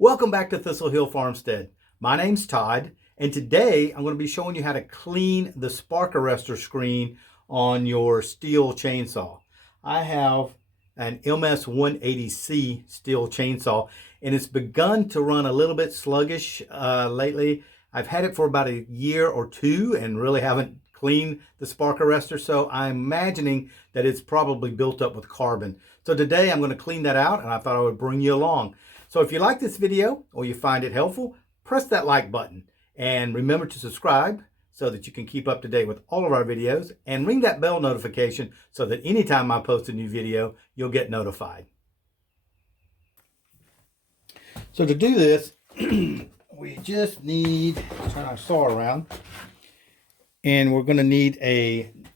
Welcome back to Thistle Hill Farmstead. My name's Todd, and today I'm going to be showing you how to clean the spark arrestor screen on your Stihl chainsaw. I have an MS180C Stihl chainsaw, and it's begun to run a little bit sluggish lately. I've had it for about a year or two and really haven't cleaned the spark arrestor, so I'm imagining that it's probably built up with carbon. So today I'm going to clean that out, and I thought I would bring you along. So if you like this video or you find it helpful, press that like button and remember to subscribe so that you can keep up to date with all of our videos, and ring that bell notification so that anytime I post a new video, you'll get notified. So to do this, we just need to turn our saw around, and we're going to need an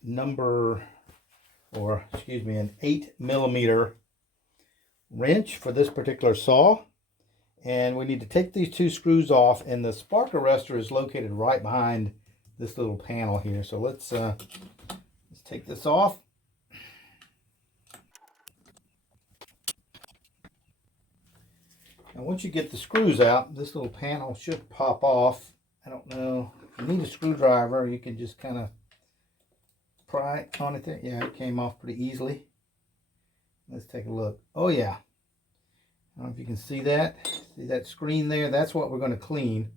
8mm wrench for this particular saw. And we need to take these two screws off, and the spark arrestor is located right behind this little panel here. So let's take this off. And once you get the screws out, this little panel should pop off. I don't know, if you need a screwdriver, you can just kind of pry on it there. Yeah, it came off pretty easily. Let's take a look. Oh yeah, I don't know if you can see that. See that screen there? That's what we're going to clean.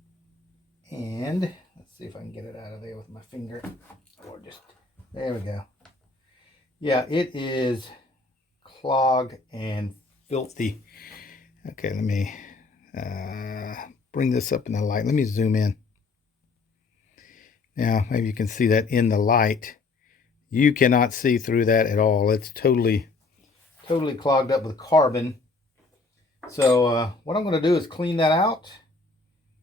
And let's see if I can get it out of there with my finger. Or just, there we go. Yeah, it is clogged and filthy. Okay, let me bring this up in the light. Let me zoom in. Now, maybe you can see that in the light. You cannot see through that at all. It's totally clogged up with carbon. So what I'm going to do is clean that out,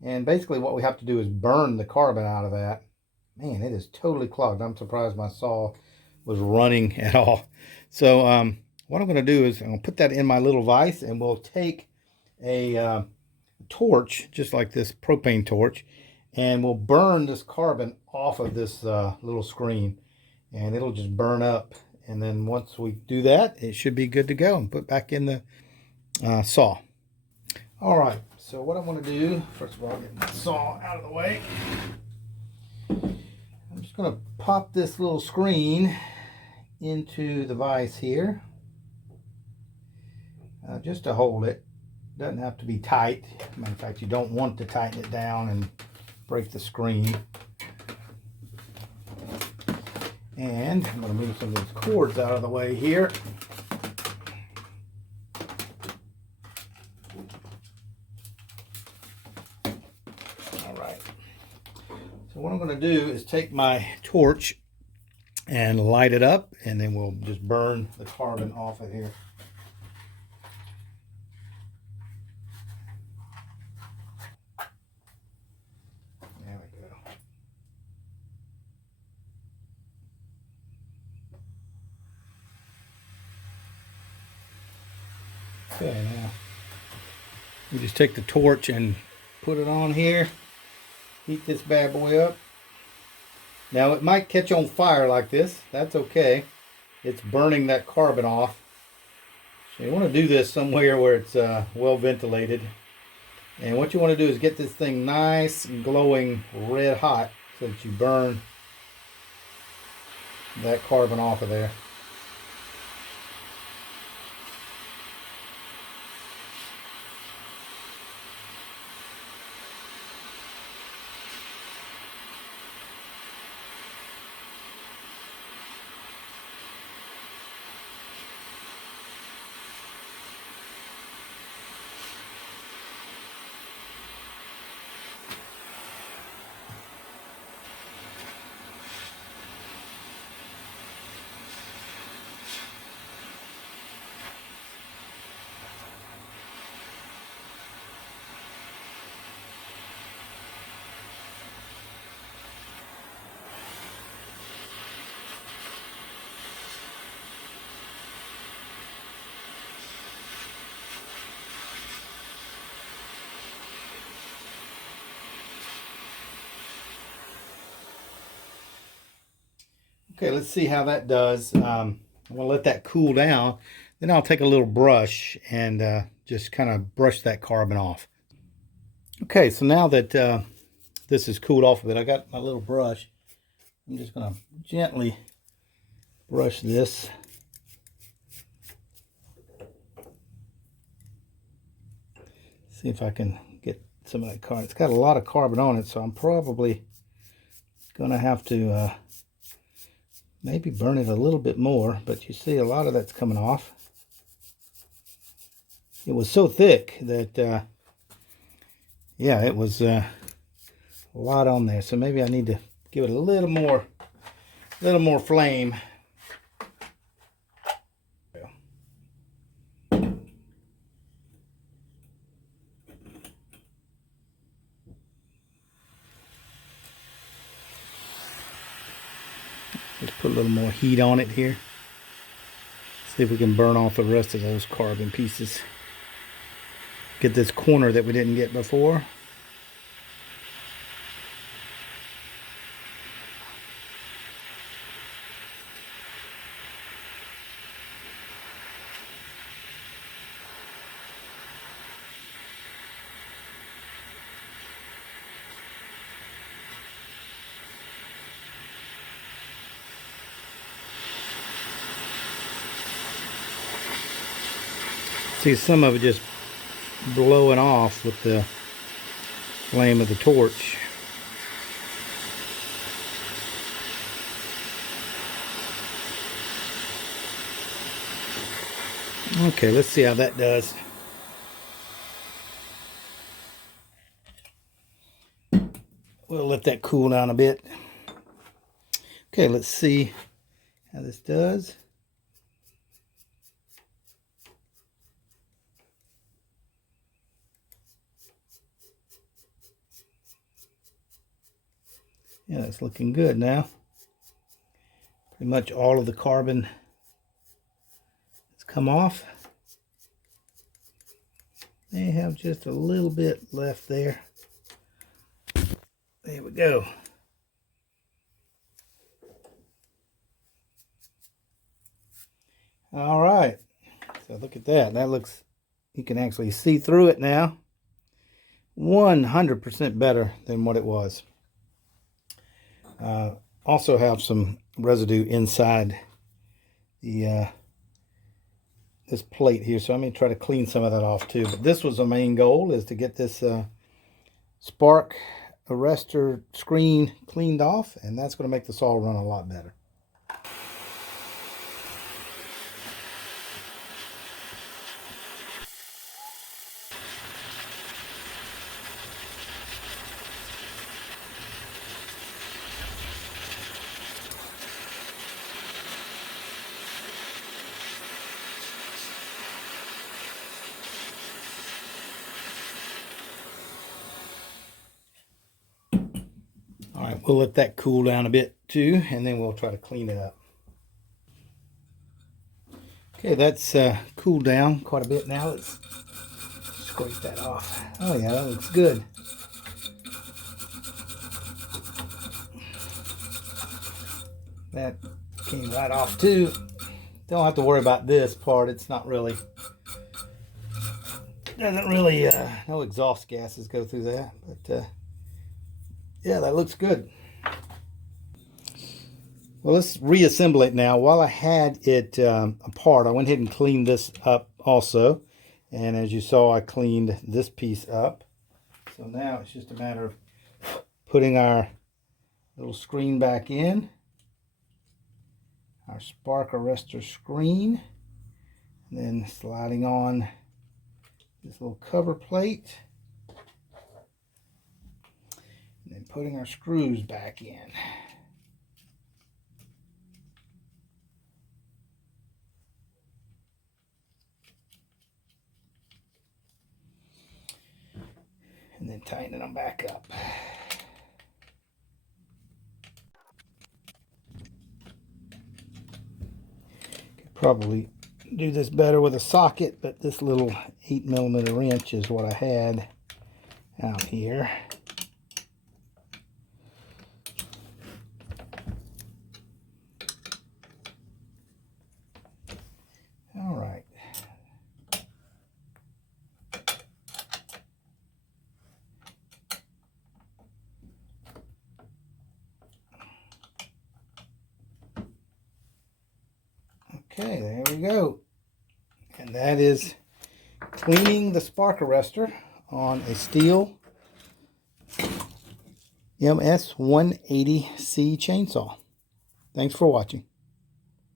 and basically what we have to do is burn the carbon out of that. Man, it is totally clogged. I'm surprised my saw was running at all. So what I'm going to do is I'm going to put that in my little vise, and we'll take a torch, just like this propane torch, and we'll burn this carbon off of this little screen, and it'll just burn up. And then once we do that, it should be good to go and put back in the saw. All right, so what I want to do, first of all, get my saw out of the way. I'm just going to pop this little screen into the vise here, just to hold it. Doesn't have to be tight. Matter of fact, you don't want to tighten it down and break the screen. And I'm going to move some of these cords out of the way here. So what I'm going to do is take my torch and light it up, and then we'll just burn the carbon off of here. There we go. Okay, now we just take the torch and put it on here. Heat this bad boy up. Now it might catch on fire like this. That's okay. It's burning that carbon off. So you want to do this somewhere where it's well ventilated. And what you want to do is get this thing nice and glowing red hot so that you burn that carbon off of there. Okay, let's see how that does. I'm going to let that cool down. Then I'll take a little brush and just kind of brush that carbon off. Okay, so now that this is cooled off a bit, I got my little brush. I'm just going to gently brush this. See if I can get some of that carbon. It's got a lot of carbon on it, so I'm probably going to have to maybe burn it a little bit more, but you see a lot of that's coming off. It was so thick that, yeah, it was a lot on there. So maybe I need to give it a little more flame. Let's put a little more heat on it here. See if we can burn off the rest of those carbon pieces. Get this corner that we didn't get before. See some of it just blowing off with the flame of the torch. Okay, let's see how that does. We'll let that cool down a bit. Okay, let's see how this does. Yeah, it's looking good now. Pretty much all of the carbon has come off. They have just a little bit left there. There we go. All right. So look at that. That looks, you can actually see through it now. 100% better than what it was. Also have some residue inside the this plate here, so I'm going to try to clean some of that off too. But this was the main goal, is to get this spark arrestor screen cleaned off, and that's going to make the saw run a lot better. All right, we'll let that cool down a bit too, and then we'll try to clean it up. Okay, that's cooled down quite a bit now. Let's scrape that off. Oh yeah, that looks good. That came right off too. Don't have to worry about this part. It's not really, doesn't really, no exhaust gases go through that. But yeah, that looks good. Well, let's reassemble it now. While I had it apart, I went ahead and cleaned this up also. And as you saw, I cleaned this piece up. So now it's just a matter of putting our little screen back in. Our spark arrestor screen. And then sliding on this little cover plate. And then putting our screws back in. And then tightening them back up. Could probably do this better with a socket, but this little 8mm wrench is what I had out here. All right. Okay, there we go. And that is cleaning the spark arrestor on a Stihl MS180C chainsaw. Thanks for watching.